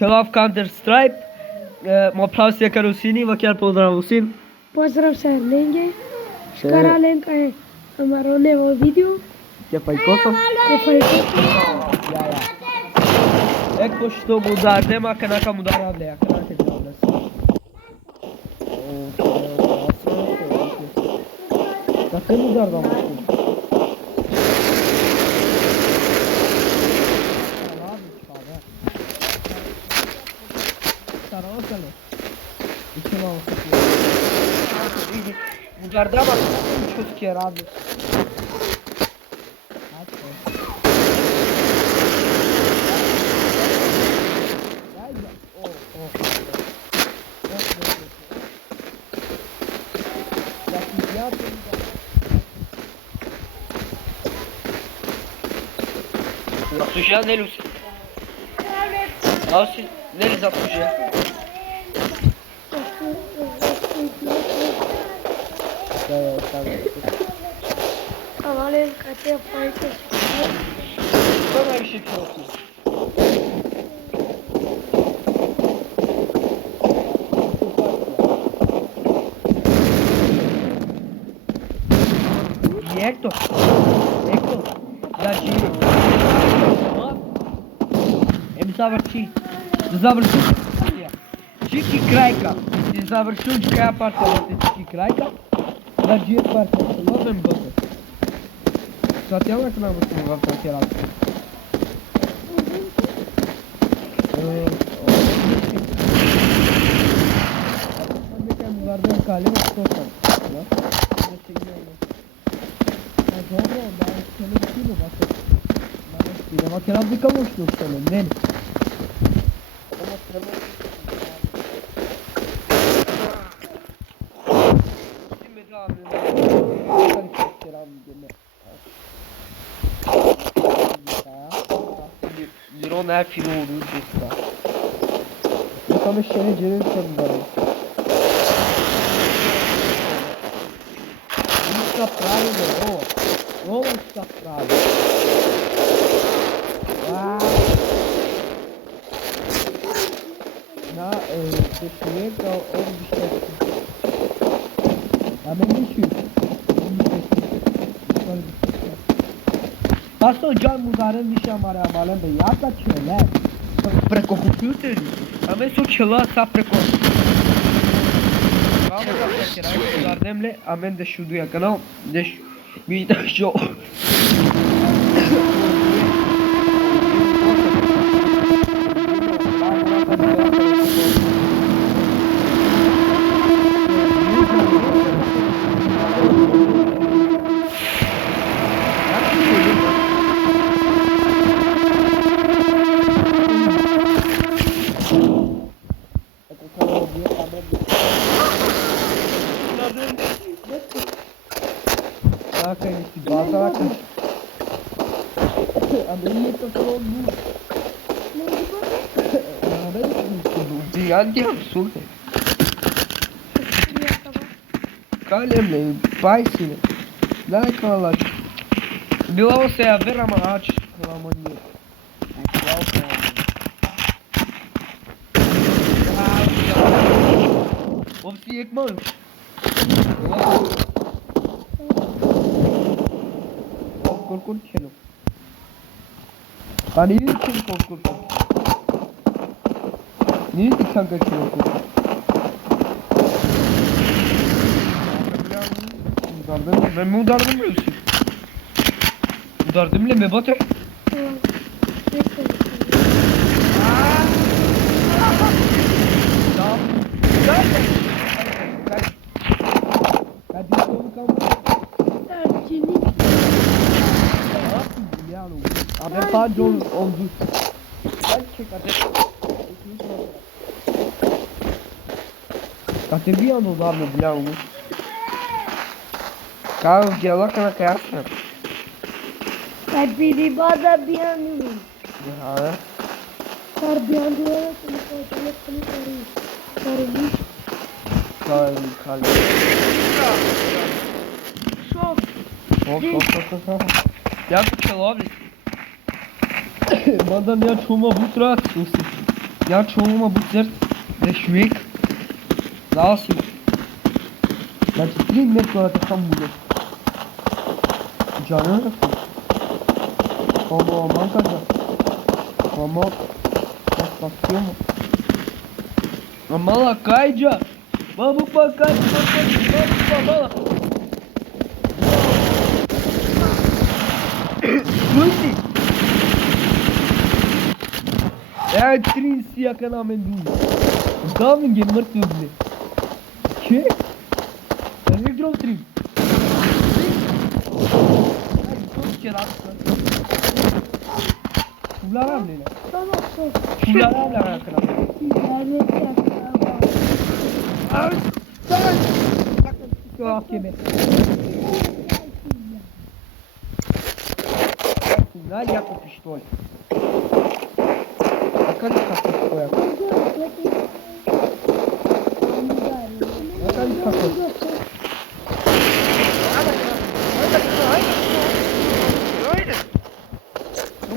Hello Counter Stripe. Mă prav se Karusini, vă chiar pozdrav Usin. Pozdrav se Arlenge. Шкара Ленка е амаро нево видео. Ќе фајкосов? Ќе фајкосов. Ja. Еко што му дадем, а канака му дадам неа, канака ќе дадам. Како му дадам? Udarda bak, çok kere abi. Zapsuja ne lusi? Auzi, ne li zapsuja? Avalen kaçya fayda. Bana bir şey yok. Hector. Daqui. Završil. Čiki krajka. Si završil čikaja parcela, čiki krajka. Daqui je parcela. Lovem bote. Shvatila kako nam smo vam to htjela. Nekaj mu gardem kaljem, što sam. Dobro, da je cijeli kilo, bako. Idemo che la dica lo stesso, bene. Non è finito questa. Come sceneggiare il cervello. Non sta prando, non sta prando. Na, definito o bistetto. A me mi sciù. Pasto già mudare mi chiamare a male be ya da chele. Preko kompjuteri. A me su chela sa preko. Bravo da kira gardemle a men de shudu ya kanal. De bir de şu. Hadi absurdo. Kalemle, paisine. Дай калач. Било се ја верама ач, ама не. Опси екман. Korkun çelo. Hani için korkun. Niye kanka çelo korkun? Ben mi udardım mı yoksa? Udardım mı batır? Abi pardon oldu. Até vi ano lá no bilhão. Carro que ela na casa. Vai pedir bada biano. Ah. Car biano é como Kal. Şok. Ja bi čelovi. Mada ne čuma butra, susi. Ja čuvamo bucert, rešvik, zasim. Znači 3 метра да там буде. Canım nasıl? Aman kaza. Aman. Basıyor mu? Aman la kayca. Babuk bak kayca. Babuk. Слушай. Тринси яка на мен дума. Давим ги мртви бли. Че? Електрон трин. Hayır, çok kere attı. Kullanam ne? Tamam, sos. Kullanam la kadar. İnternet yapma. Ay, sen. Çok kime. Сигнал я купи что ли? А как такое? А как такое?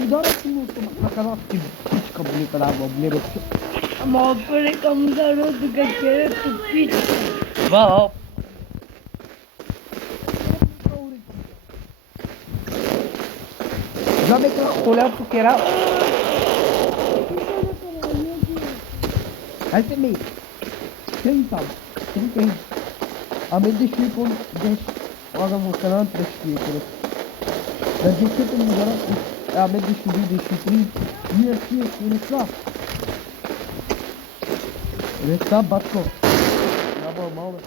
Удар сильно на канал скину. Птичка были когда облерут. Ama böyle kamuda rodu geçere tupit. Вау. Zametra olhar pro que era. Aí você meio. Tem tal. Tem. A me deixa ir com 10. Olha mostrando 3 quilos. Da gente tem que mudar. A me deixa ir 3. E aqui, ele está. Ele está batco. Tá normal, né?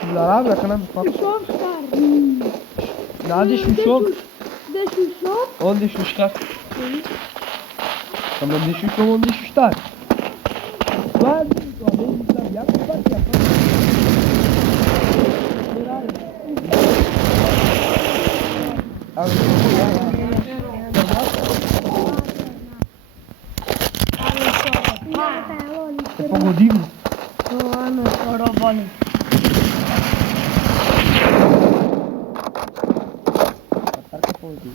Şuralar bırakalım. Şuşov star. Nerede şuşov? De şuşov. Onde şuşlar? Tamam ne şuşov onde şuşlar? Var. Ya bak ya. Te pogodim. Ano, sorobali. Atar que pogodim.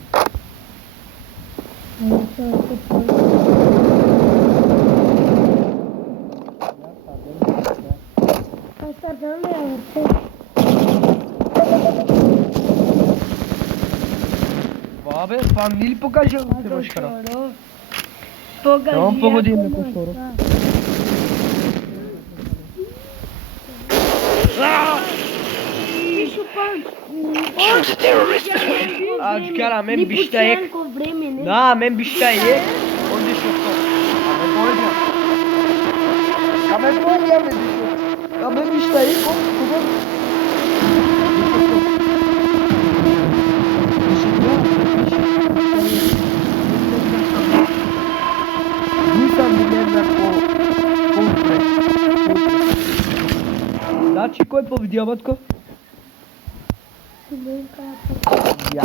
Vabbè, fammi il pokażę tego szkara. No, pogodzimy koszoro. Aż kara men biştayek. Na, men biştayek. Onde şokto. Ama koyacağım ne düşüyor. Ya men biştayek. Значи кой победил, батко? Я.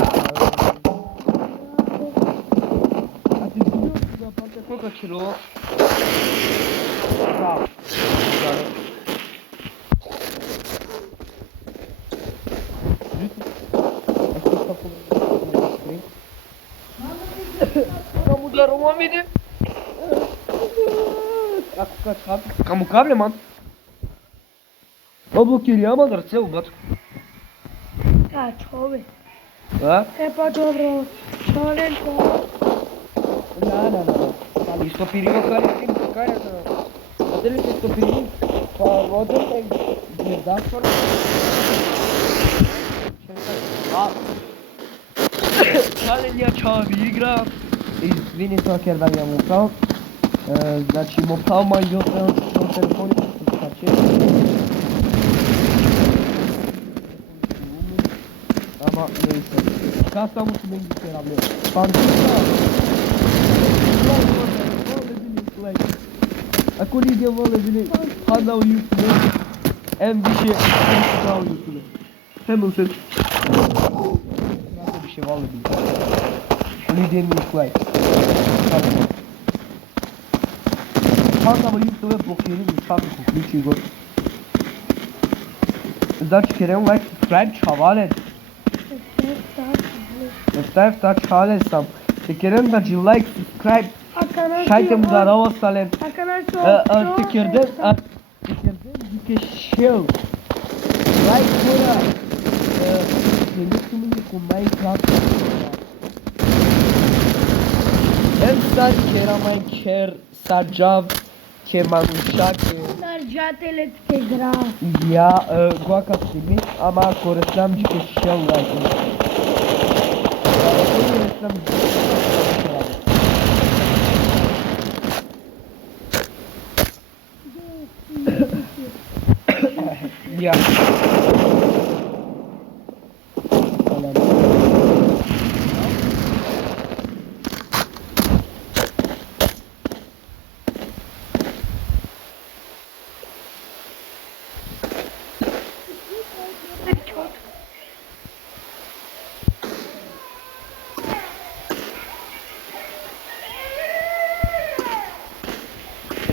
А ти знаеш да памтя колко кило? Браво. Kamu daruma beni. Kamu kable man. Облокири, ама да рце обаче. А, човек. Да? Е по-добро. Човек. Да. Али стопирио кари тим кари да. А дали се стопири? Па воден е гледачор. А. Шаленја чави игра. Извини тоа ker да ја мукал. Значи мукал мајот на телефони, така Ama neyse. Kastamonu ben gittim abi. Pandemia. Ako liga vole bile kanal YouTube. Hem bir şey kanal YouTube. Hem o Znate više vole biti. Oni didn't reply. Hala YouTube blokiraju svakako, uključi go. Znači, kerem like, subscribe, čavale. Оставив та чале сам. Те керем да джи лайк, subscribe. Шајте му да рава сален. Те кердем дике шел. Лайк мора. Нелесу ми неко Minecraft. Ем сад кера Minecraft, саджав, ке мануша, ке... Нарджателет ке гра. Я, гоака сими, ама користам дике шел лайк. Yeah.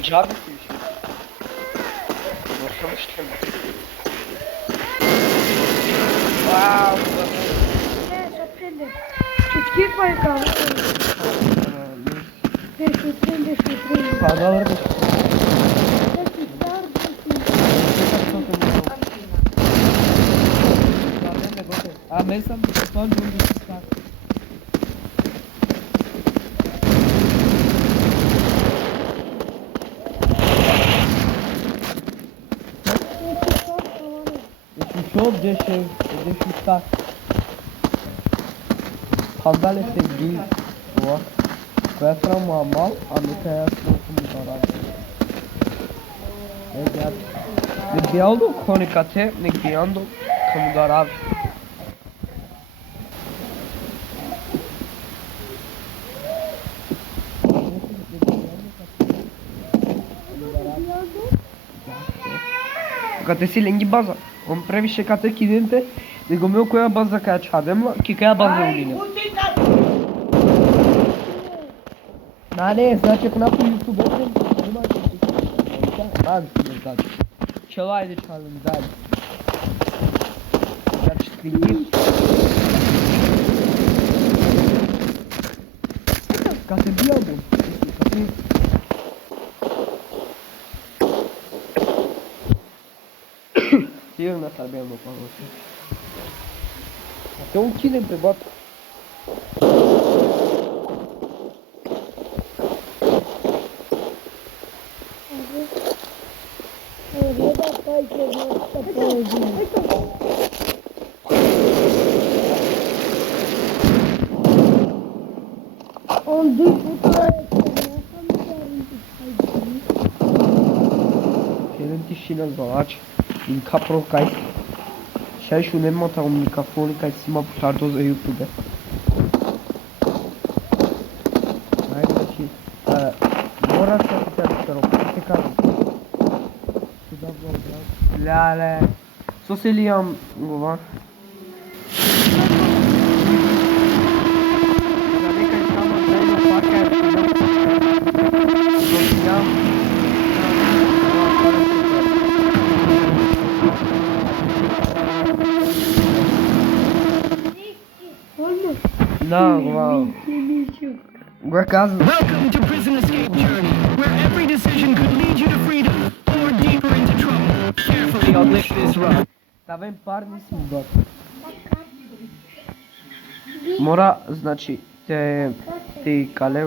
Джаби си ще. Но съм ще ме. Вау, Не, sorprende. Чучки кой кава. Не, sorprende. Падалар да А мен съм да се спомням да се спак. Çok deşe tak. Pandale sevdiği o. Koyasra muammal, Amerika'ya soktum zarar. Evet. Ne dialdo konikate, ne dialdo kamudarav. Кате си ленги база. Он превише кате киденте, него мео која база каја чадемла, ки каја база удине. Не, значи ако напо YouTube немајте си значи. Чело ајде чадем заедно. Значи следи. Кате бијал кате Сигурно сабијално пагоси. Те он кинем бе бат. Он дуй путра. Келен тишина залач. In Capro Kai. Sai și un monta un microfon ca să mă putea doza YouTube. Mai deci mora să putea să ropește ca. La. Soseliam gova. No, wow. Welcome to Prison Escape Journey, where every decision could lead you to freedom or deeper into trouble. Carefully on this run. Avem parni sindot. Mora, znači, te kale